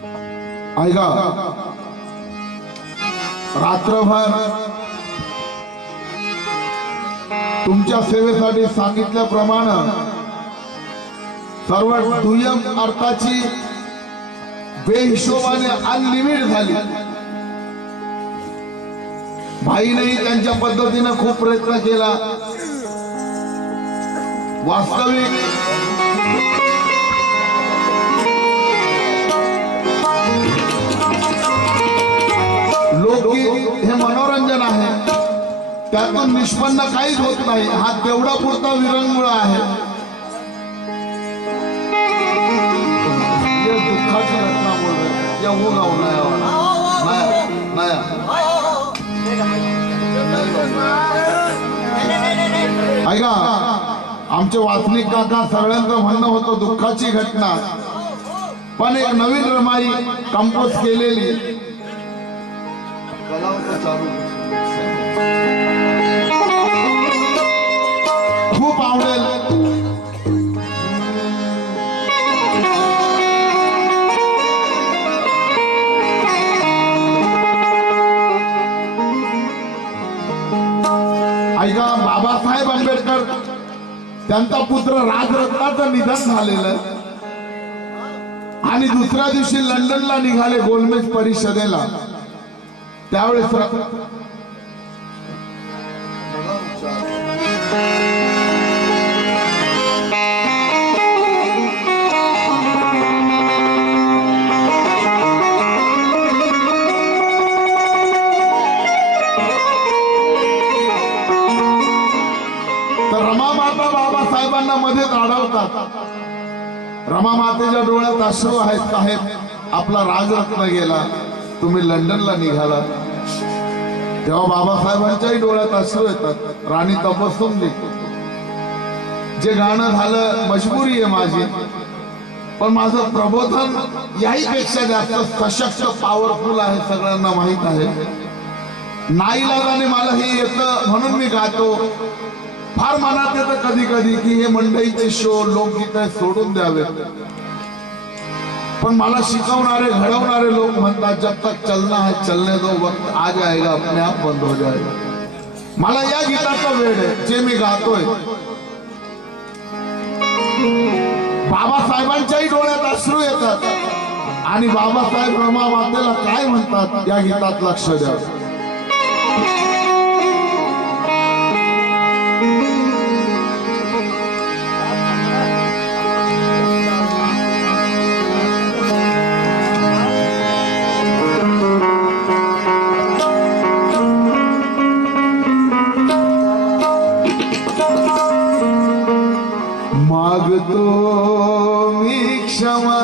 ऐका, रात्रभर तुमच्या सेवेसाठी सांगितल्याप्रमाणे सर्व दुय्यम अर्थाची बेहिशोबाने अनलिमिट झाली। भाईनेही त्यांच्या पद्धतीने खूप प्रयत्न केला। वास्तविक लोकगीत हे मनोरंजन आहे, त्यातून निष्पन्न काहीच होत नाही। हा तेवढा पुरता विरंगुळा आहे। दुःखाची घटना बोल रहे या वो गाँव नया ऐका, आमचे वाचनिक काका सगळ्यांचं म्हणणं होतं दुःखाची घटना, पण एक नवीन रमाई कंपोज केलेली खूप आवडेल। ऐका, बाबासाहेब आंबेडकर त्यांचा पुत्र राजरत्नाचं निधन झालेलं आणि दुसऱ्या दिवशी लंडनला निघाले गोलमेज परिषदेला। त्यावेळेस रमा माता बाबासाहेबांना मध्येच अडवतात। रमा मातेच्या डोळ्यात अश्रू आहेत, साहेब आपला राजरत्न गेला, तुम्ही लंडनला निघाला। तेव्हा बाबासाहेबांच्याही डोळ्यात अश्रू येतात। राणी तबस्सुम जे गाणं झालं मजबुरी आहे माझी, पण माझं प्रबोधन याही पेक्षा जास्त सशक्त पॉवरफुल आहे, सगळ्यांना माहित आहे। नाईलाजाने मला हे येतं म्हणून मी गातो। फार मनात येतं कधी कधी की हे मंडईचे शो लोकगीत सोडून द्यावे, पण मला शिकवणारे घडवणारे लोक म्हणतात जब तक चलना है चलने दो, वक्त आ जाएगा अपने आप बंद हो जाएगा। मला या गीताचा वेळ आहे जे मी गातोय। बाबासाहेबांच्याही डोळ्यात अश्रू येतात आणि बाबासाहेब रमा मातेला काय म्हणतात या गीतात लक्ष द्या। मागतो मी क्षमा,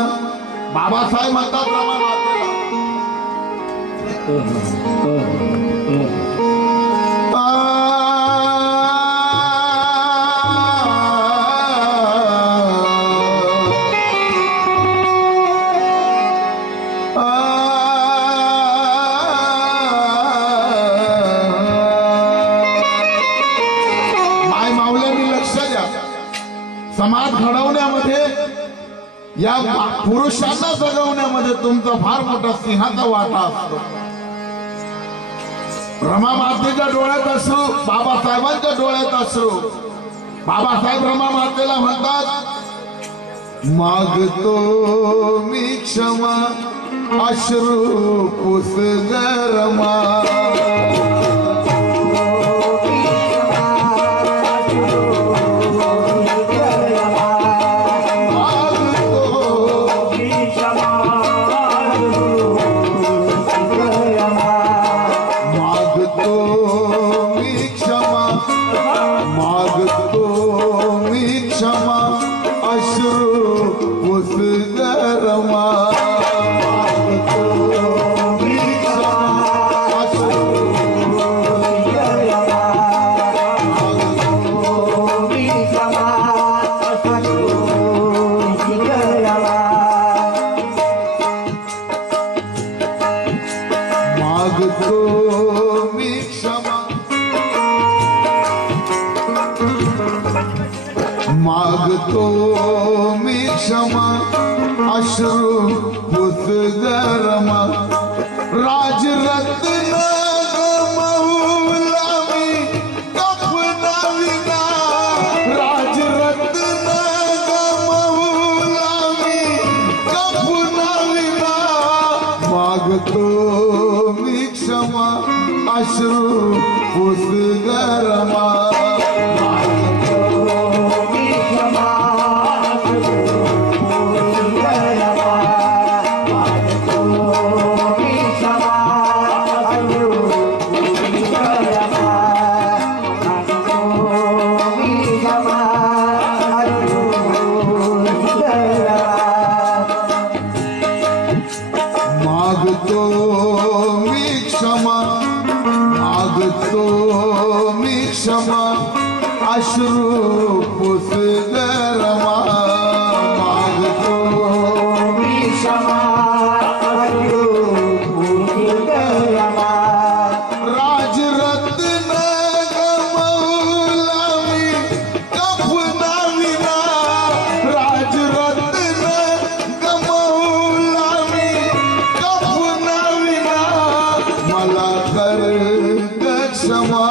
बाबासाहेब म्हणतात रमा मातेला। माय माऊल्यांनी लक्ष द्या, समाज घडवण्यामध्ये या पुरुषांना जगवण्यामध्ये तुमचा फार मोठा सिंहाचा वाटा असतो। रमा मातेच्या डोळ्यात अश्रू, बाबासाहेबांच्या डोळ्यात अश्रू। बाबासाहेब रमा मातेला म्हणतात मागतो मी क्षमा, अश्रू पुस रमा। मागतो मी क्षमा, अश्रू पुसगरमा राजरत्न गमावला मी कफनाविना राजरत्न गमावला मी कफनाविना मागतो मी क्षमा अश्रू पुसगरमा मागतो मी क्षमा अश्रू पुसगरमा मागतो मी क्षमा अश्रू पुसगरमा राजरत्न गमावला मी कफनाविना राजरत्न गमावला मी कफनाविना मला कर क्षमा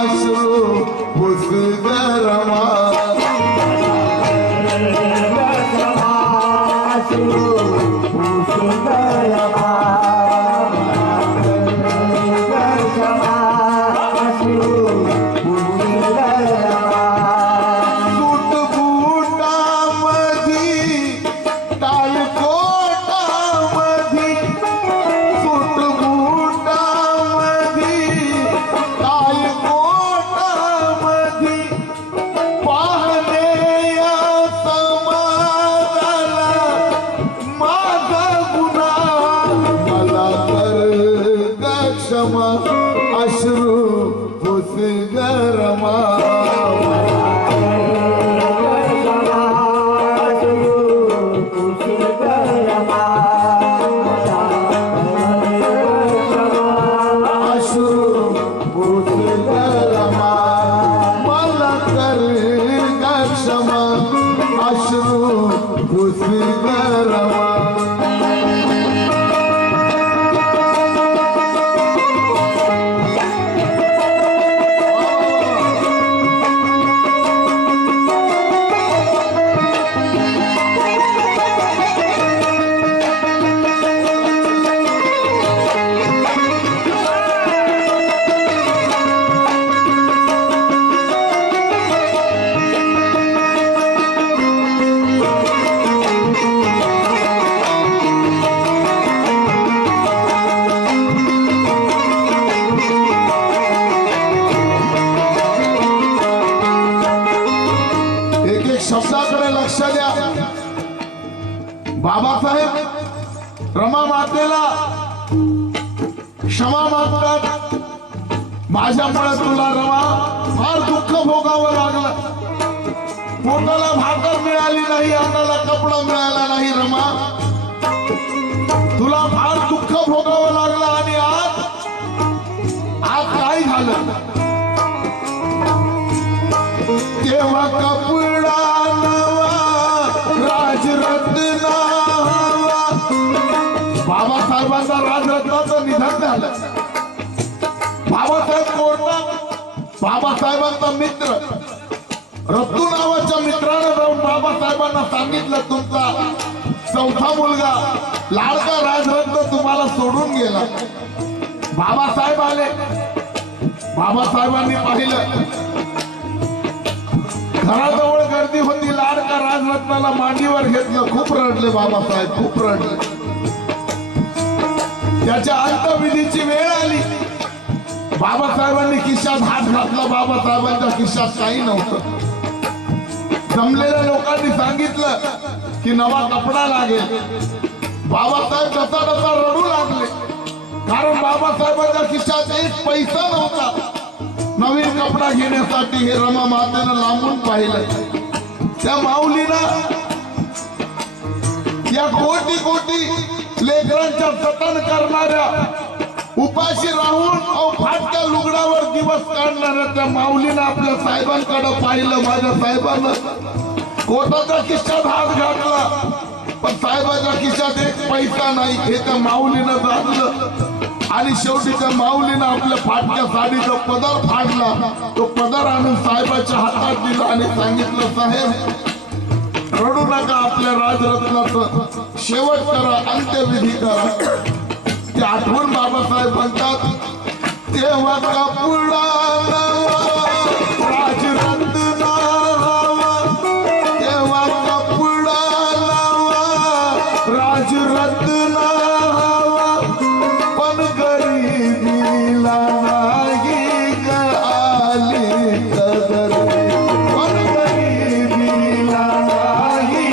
अश्रू पुसगरमा क्षमा अश्रू पुसगरमा अश्रू पुसगरमा मला कर क्षमा अश्रू पुसगरमा शब्दाकडे लक्ष द्या. बाबासाहेब रमा मातेला क्षमा मागतात. माझ्यामुळे तुला रमा फार दुःख भोगावं लागलं. पोटाला भाकर मिळाली नाही, अंगाला कपडा मिळाला नाही. रमा तुला फार दुःख भोगावं लागलं. आणि आज काय झालं? तेव्हा कपडा नवा राजरत्न हवा. बाबासाहेबांचा राजरत्नाचं निधन झालं. बाबासाहेब कोर्टात बाबासाहेबांचा मित्र रत्तू नावाच्या मित्रानं जाऊन बाबासाहेबांना सांगितलं, तुमचा चौथा मुलगा लाडका राजरत्न तुम्हाला सोडून गेला. बाबासाहेब आले. बाबासाहेबांनी पाहिलं, घराजवळ गर्दी होती. लाडका राजरत्नाला मांडीवर घेतलं. खूप रडले बाबासाहेब, खूप रडले. त्याच्या अंत्यविधीची वेळ आली. बाबासाहेबांनी खिशात हात घातला. बाबासाहेबांच्या खिशात काही नव्हतं. जमलेल्या लोकांनी सांगितलं की नवा कपडा लागेल. बाबासाहेब कसा कसा रडू लागले, कारण बाबासाहेबांच्या खिशात एक पैसा नव्हता. नवीन कपडा घेण्यासाठी हे रमा मातेनं लांबून पाहिलं. त्या माऊलीनं या कोटी कोटी लेकरांच्या जतन करणाऱ्या, उपाशी राहून फाटक्या लुगडावर दिवस काढणाऱ्या त्या माऊलीनं आपल्या साहेबांकडे पाहिलं. माझ्या साहेबांना कोटाच्या खिशात हात घातला. पण साहेबाच्या खिशात एक पैसा नाही हे त्या माऊलीनं जाणलं आणि शेवटी त्या माऊलीनं आपल्या फाटक्या साडीचा पदर फाडला. तो पदर आणून साहेबाच्या हातात दिला आणि सांगितलं, साहेब रडू नका, आपल्या राजरत्नाचं शेवट करा, अंत्यविधी करा. ती आठवण बाबासाहेब म्हणतात, तेव्हा कपुडा राजरत्न तेव्हा कपुडा राजरत्न पण गरीबीला नाही आली कदर. पण गरीबीला नाही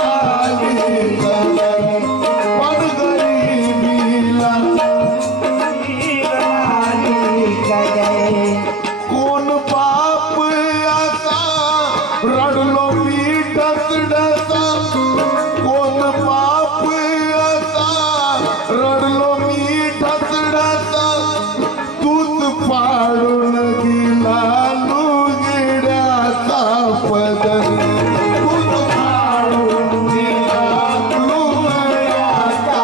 आली कदर. पण गरीबीला कोण बाप आता रडलो मी ढसढसा. कोण बाप आता रडलो मी ढसढसा. तूच पाडून दिला लुगड्याचा पदर. तूच पाडून दिला लुगड्याचा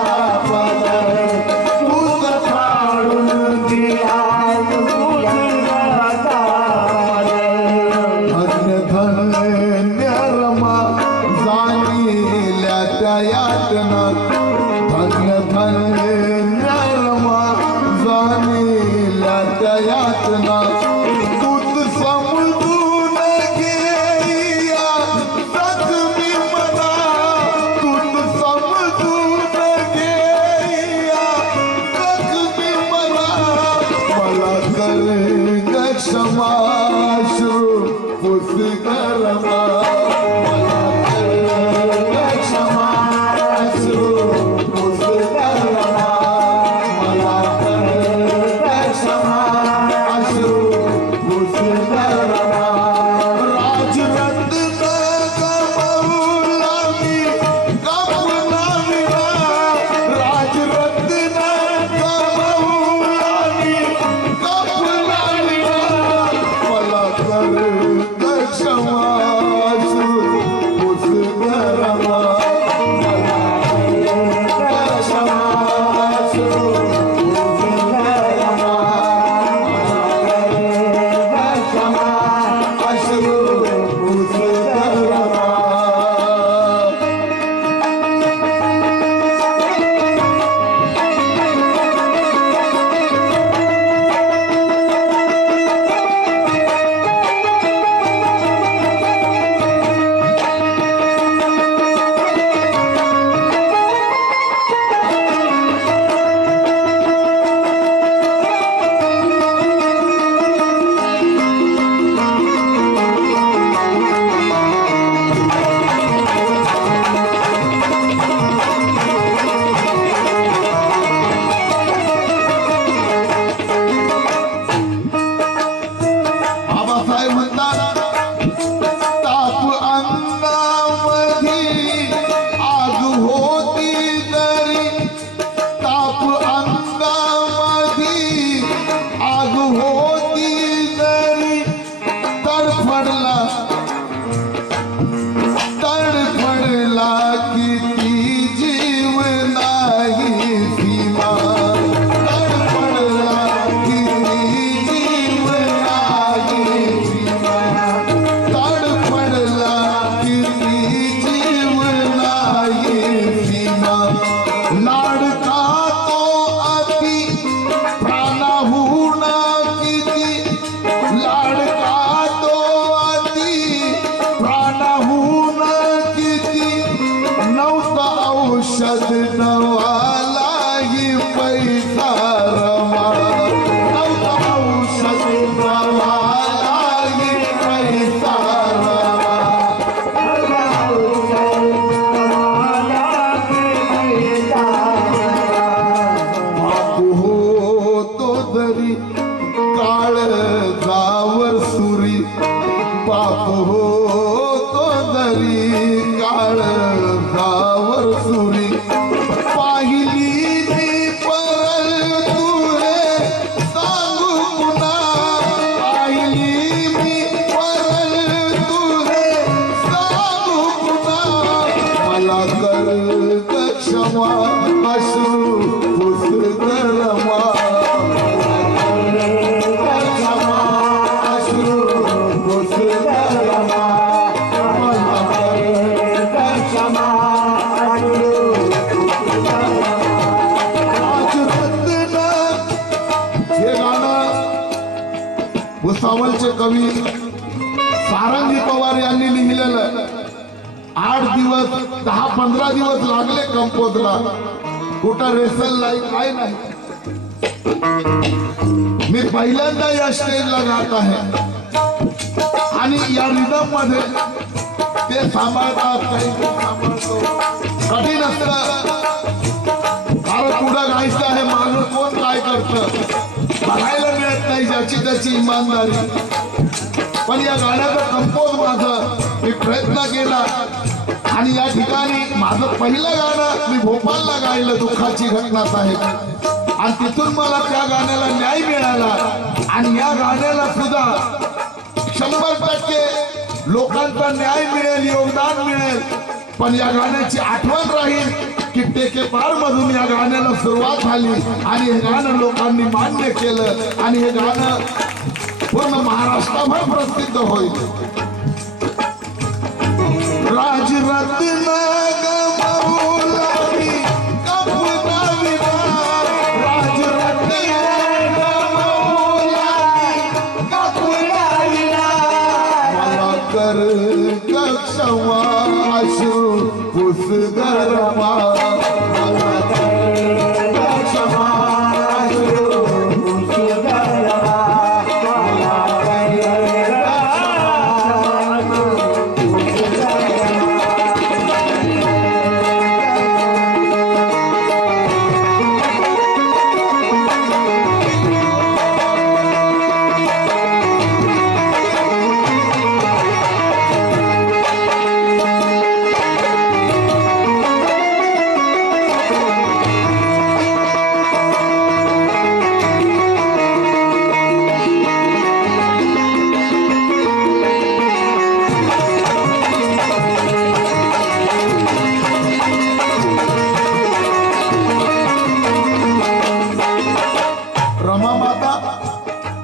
पदर. तूच पाडून दिला धन्य रमा जाणील्या त्या यातना. धन्य धन्य रमा जाणील्या त्या यातना. तूच समजून घेया जखमी मना. तूच समजून घेया जखमी मना. मला कर ग क्षमा पुष्करमा. मला कर ग क्षमा पुष्करमा. मला कर ग क्षमा पुष्करमा. राजरत्न गमावला मी गमला विना. राजरत्न गमावला मी गमला विना. मला कर क्षमा पुष्करमा. मला क्षमा काळजावर सुरी पाहिली मी पर अश्रू पुसत रमा क्षमा अश्रू पुसत रमा क्षमा हे गाणं भुसावळचे कवी सारंगी पवार यांनी लिहिलेलं. 8 दिवस 10-15 दिवस लागले कंपोजला. कुठं रेसल नाही काय नाही. मी पहिल्यांदा या स्टेजला गात आहे आणि या रिदम मध्ये ते सांभाळतात काही सांभाळतो. कठीण असतं कारण पुढं गायचं आहे मागं कोण काय करतं बघायला मिळत नाही ज्याची त्याची इमानदारी. पण या गाण्याचा कंपोज माझं मी प्रयत्न केला आणि या ठिकाणी माझं पहिलं गाणं मी भोपाळला गायलं दुःखाची घटना साहेब आणि तिथून मला त्या गाण्याला न्याय मिळाला आणि या गाण्याला सुद्धा 100% लोकांचा न्याय मिळेल योगदान मिळेल. पण या गाण्याची आठवण राहील की टेके पार मधून या गाण्याला सुरुवात झाली आणि हे गाणं लोकांनी मान्य केलं आणि हे गाणं पूर्ण महाराष्ट्रभर प्रसिद्ध होईल. राजरत्न गमावलावी कपडाविना राजरत्न गमावलावी कपडाविना मला कर क्षमा अश्रू पुस गरमा मला कर क्षमा अश्रू पुस गरमा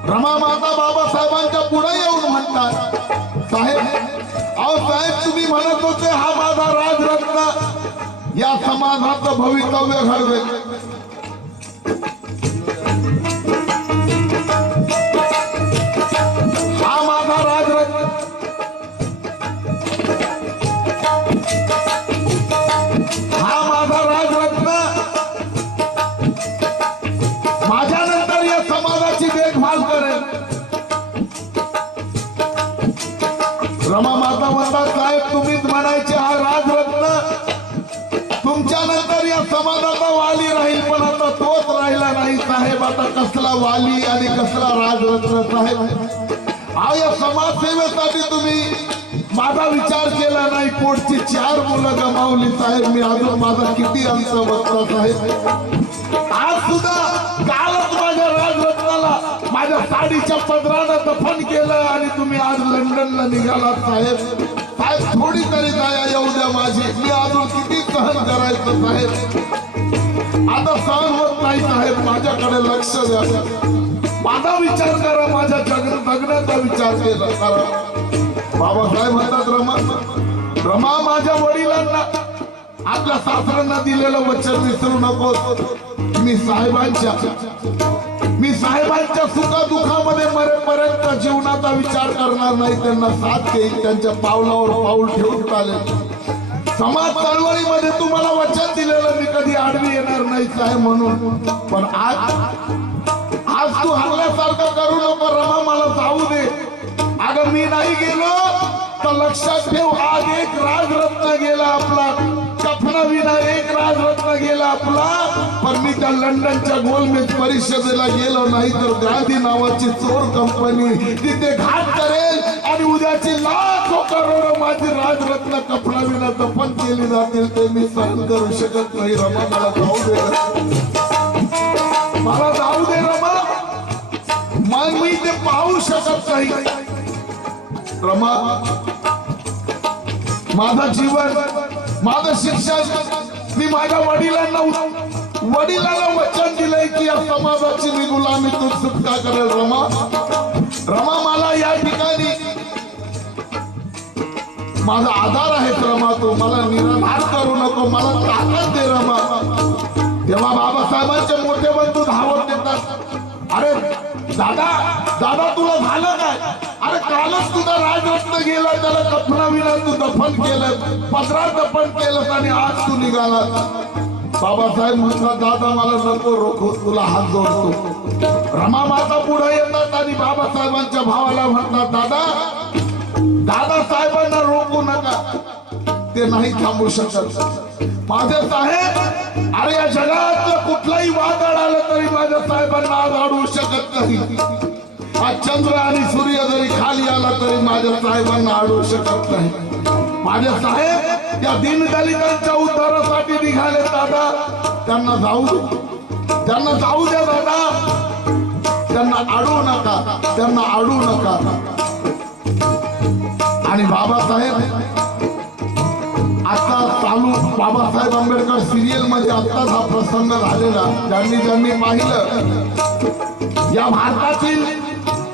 रमामाता बाबासाहेबांच्या पुढे येऊन म्हणतात साहेब अहो साहेब तुम्ही म्हणत होते हा माझा राजरत्न या समाजाचं भवितव्य घडवेल. हा माझा राजरत्न हा माझा राजरत्न माझ्यानंतर या समाजाची देखभाल करेल. रमा माता म्हणतात साहेब तुम्हीच म्हणायचे हा राजरत्न तुमच्यानंतर या समाजाचा वाली राहील पण आता तोच राहिला नाही साहेब. आता कसला वाली आणि कसला राजरत्न साहेब. हा या समाजसेवेसाठी तुम्ही माझा विचार केला नाही. पोटची 4 मुलं गमावली साहेब. मी अजून माझा किती अंत बघता साहेब. आज सुद्धा कालच माझ्या राजरत्नाला माझ्या साडीच्या पदरानं दफन केलं आणि तुम्ही आज लंडनला निघालात साहेब. साहेब थोडी तरी दया येऊ द्या माझी. मी अजून किती सहन करायचं साहेब. आता सहन होत नाही साहेब. माझ्याकडे लक्ष द्या. माझा विचार करा. माझ्या जगण्याचा विचार केला करा. बाबासाहेब म्हणतात रमा माझ्या वडिलांना आपल्या सासऱ्यांना दिलेलं वचन विसरू नको. मी साहेबांच्या सुखादुखामध्ये मरेपर्यंत जीवनाचा विचार करणार नाही. त्यांना साथ देईल. त्यांच्या पावलावर पाऊल ठेवून चालेल. समाज चळवळीमध्ये तुम्हाला वचन दिलेलं मी कधी आडवी येणार नाही साहेब म्हणून. पण आज तू हल्ल्यासारखं करू नको रमा. मला जाऊ दे. अगं मी नाही गेलो तर लक्षात ठेव आज एक राजरत्न गेला आपला. कफनाविना एक राजरत्न गेला आपला. पण मी त्या लंडनच्या गोलमेज परिषदेला गेलो नाही तर गांधी नावाची चोर कंपनी तिथे घात करेल आणि उद्याची लाखो करोड माझी राजरत्न कफनाविना दफन केली जातील. ते मी सहन करू शकत नाही रमा. मला जाऊ दे. मला जाऊ दे रमा. मग मी ते पाहू शकत नाही रमा. माझं जीवन माझं शिक्षण मी माझ्या वडिलांना वडिलांना वचन दिलंय की या समाजाची मी गुलामी तू सुटका करेल रमा। रमा मला या ठिकाणी माझा आधार आहे रमा, तू मला निराधार करू नको, मला ताकद दे रमा। तेव्हा बाबासाहेबांचे मोठे बंधू धावत येतात, अरे दादा दादा तुला झालं काय? अरे कालच तुझा राजरत्न गेला, त्याला कफनाविना तू दफन केलं, पदरात दफन केलं आणि आज तू निघाला। बाबासाहेब म्हणतात दादा मला नको रोखो, तुला हात जोडतो। रमा माता पुढे येतात आणि बाबासाहेबांच्या भावाला म्हणतात दादा दादा साहेबांना रोखू नका, ते नाही थांबू शकत। माझे साहेब अरे या जगात कुठलाही वादळ आलं तरी माझ्या साहेबांना आज अडवू शकत नाही। आज चंद्र आणि सूर्य जरी खाली आला तरी माझ्या साहेबांना अडवू शकत नाही। माझे साहेब या दीनदलितांच्या उद्धारासाठी निघाले दादा, त्यांना जाऊ द्या दादा, त्यांना अडवू नका, त्यांना अडवू नका। आणि बाबासाहेब आता चालू बाबासाहेब आंबेडकर सिरियल मध्ये आत्ताच हा प्रसंग झालेला, ज्यांनी पाहिलं या भारतातील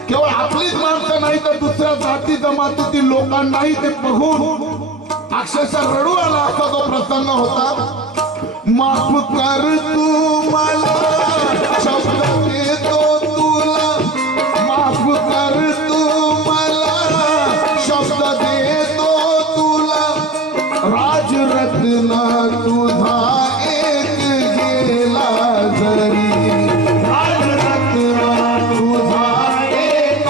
केवळ आपलीच माणसं नाही तर दुसऱ्या जाती जमातीतील लोकांनाही ते बघून अक्षरशः रडू आला असा तो प्रसंग होता। माफ कर तू मला शब्द देतो तुला, माफ कर तू मला शब्द देतो तुला, राजरत्न तुझा एक गेला जरी, राजरत्न तुझा एक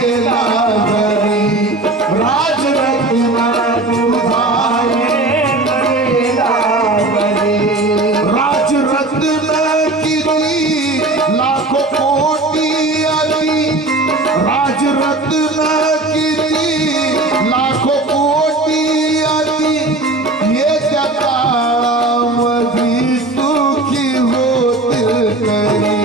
गेला जरी, राजरत्न तुझा एक गेला जरी। राजरत्न किती लाखो कोटी आली, राजरत्न किती लाखो कोटी आली, येत्या काळामध्ये सुखी होतील तरी,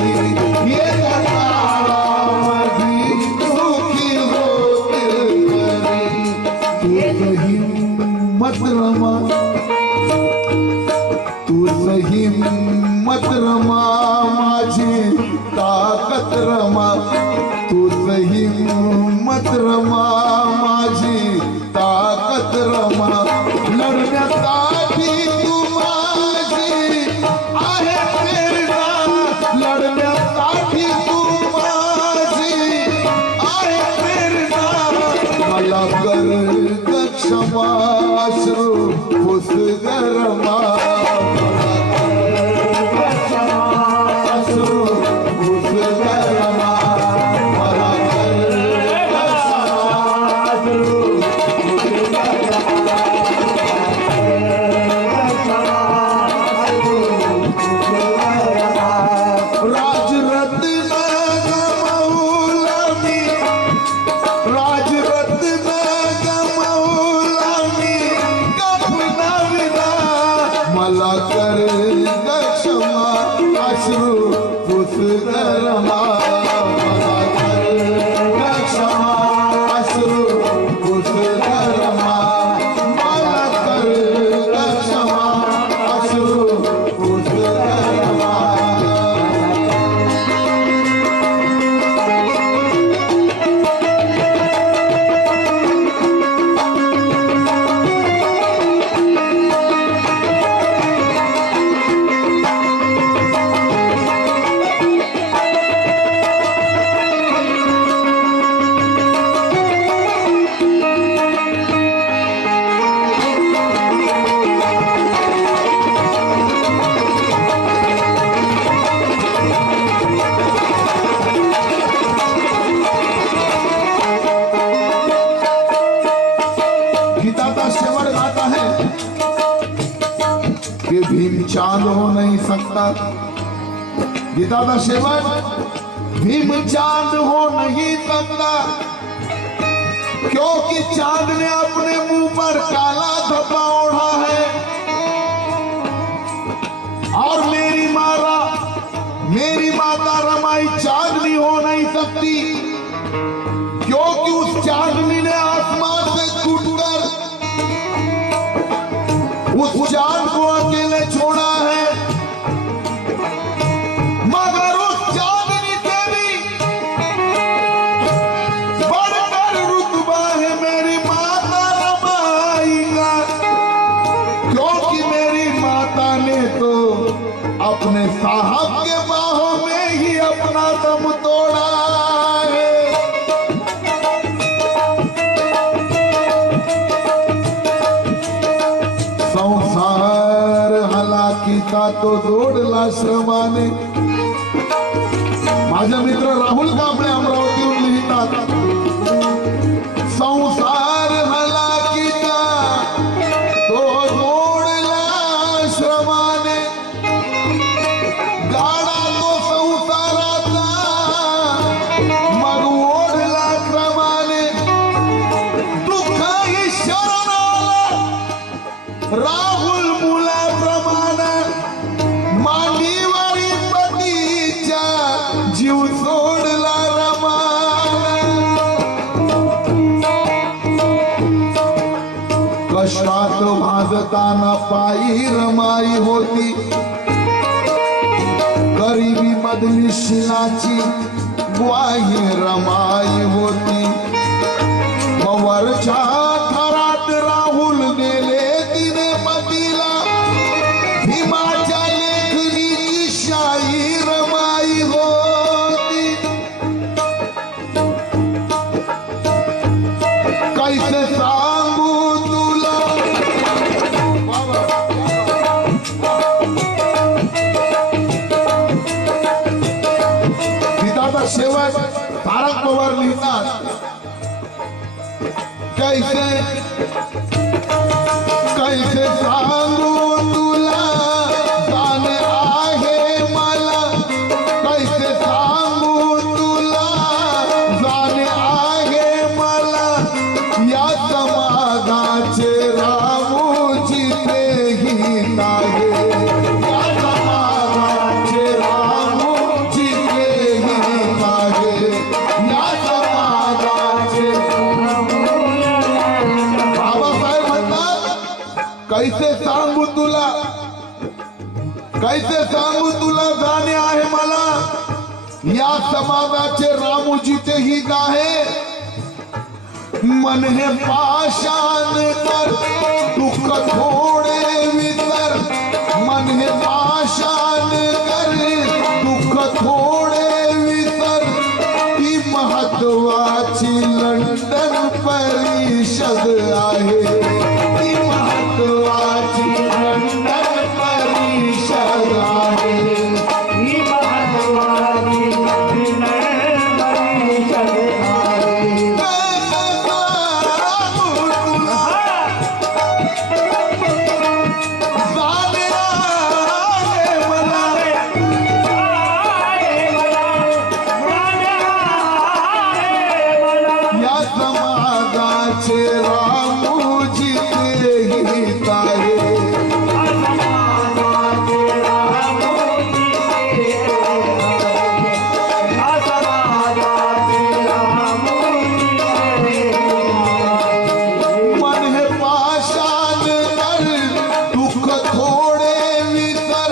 येत्या काळामध्ये सुखी होतील तरी। तुझ हिम्मत रमा, तुझ हिम्मत रमा, माझी ताकद रमा, तुझ हिम्मत रमा, माझी ताकद रमा। लढण्यासाठी तू माझी आहे प्रेरणा, लढण्यासाठी तू माझी आहे प्रेरणा। मला कर क्षमा अश्रू पुस गरमा, अश्रू पुस गरमा, मला चांद हो नहीं सकता। गीता का शेवट भीम चांद हो नहीं सकता, क्योंकि चांद ने अपने मुंह पर काला धब्बा ओढ़ा है। और मेरी माता रमाई चांदनी हो नहीं सकती, क्योंकि उस चांदनी ने आसमान से छूटकर उस चांद को अकेले छोड़ा है। अपने साहब के बाहों में ही अपना दम तोड़ा है। संसार हलाकीचा तो जोडला श्रमाने। माझे मित्र राहुल कांबळे अमरावतीहून लिहितात, संसार हलाकीचा तो जोडला श्रमाने, गाडा तो संसाराचा मग ओढला क्रमाने, दुःख ही शरण आला राहुल मुलाप्रमाणे, मांडीवरी पतीच्या जीव सोडला रमाने। कष्टात भाजताना पायी रमाई होती, गरिबी मधली शिलाची ग्वाही रमाई होती। वरच्या थरात राहुल नेले तिने पतीला, भीमाच्या लेखणीची शाही रमाई होती। कैसे सांगू तुला गीताचा शेवट तारक पवार लिहितात, कैसे कैसे सांगू तुला जाणे आहे मला, कैसे सांगू तुला जाणे आहे मला, या समाजाचे रामूची ते गीत आहे, या समाजाचे रामूची ते गीत आहे, या समाजाचे बाबासाहेब म्हणतात, कैसे सांगू तुला, कैसे सांगू तुला जाणे आहे मला, या समाजाचे रामूजी ते गीत आहे। मन हे पाषाण कर दुःख थोडे विसर, मन हे पाषाण कर दुःख थोडे विसर, ती महत्वाची लंडन परिषद आहे, ती महत्वाची लंडन परिषद आहे, ती महत्वाची लंडन परिषद आहे। या समाजाचे रामूजी ते गीत आहे, मन हे पाषाण कर दुःख थोडे विसर,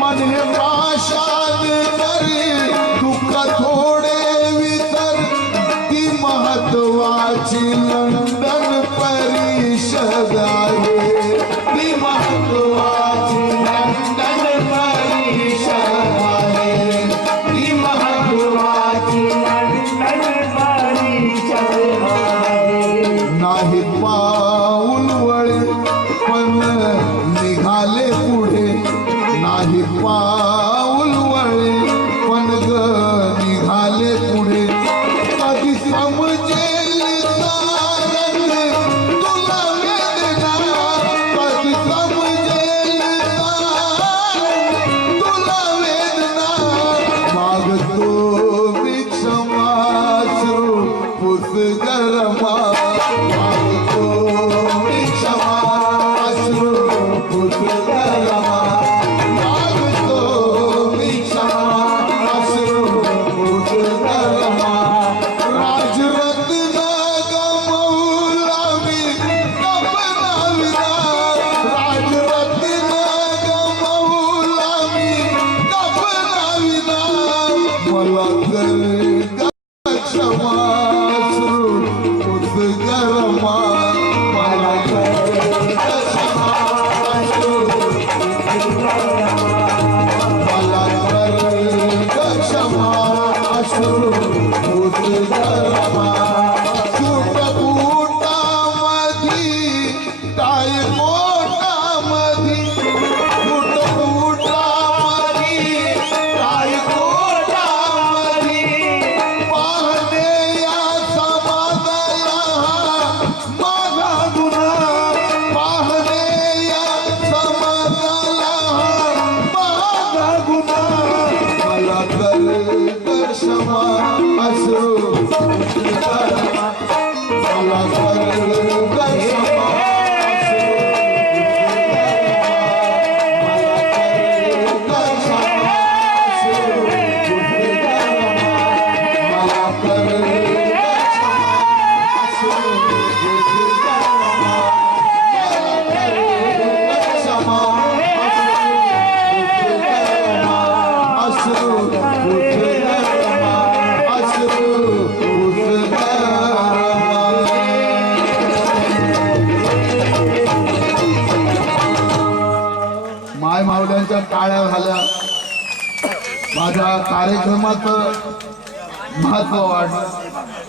मन हे पाषाण कर दुःख थोडे विसर, ती महत्वाची लंडन परिषद आहे, ती महत्वाची लंडन परिषद आहे, ती महत्वाची लंडन परिषद आहे। नाही पाऊल वळे पण निघाले पुढे, नाही पाऊल वळे पण ग निघाले पुढे, कधी समजेल सारंग तुला वेदना, कधी समजेल सारंग तुला वेदना, मागतो मी क्षमाश्रू पुस गरमा, मागतो मी क्षमाश्रू पुस गरमा, मागतो क्षमा अश्रू मला कर क्षमा माय मावल्यांच्या टाळ्या झाल्या. माझ्या कार्यक्रमाचं महत्व वाढलं.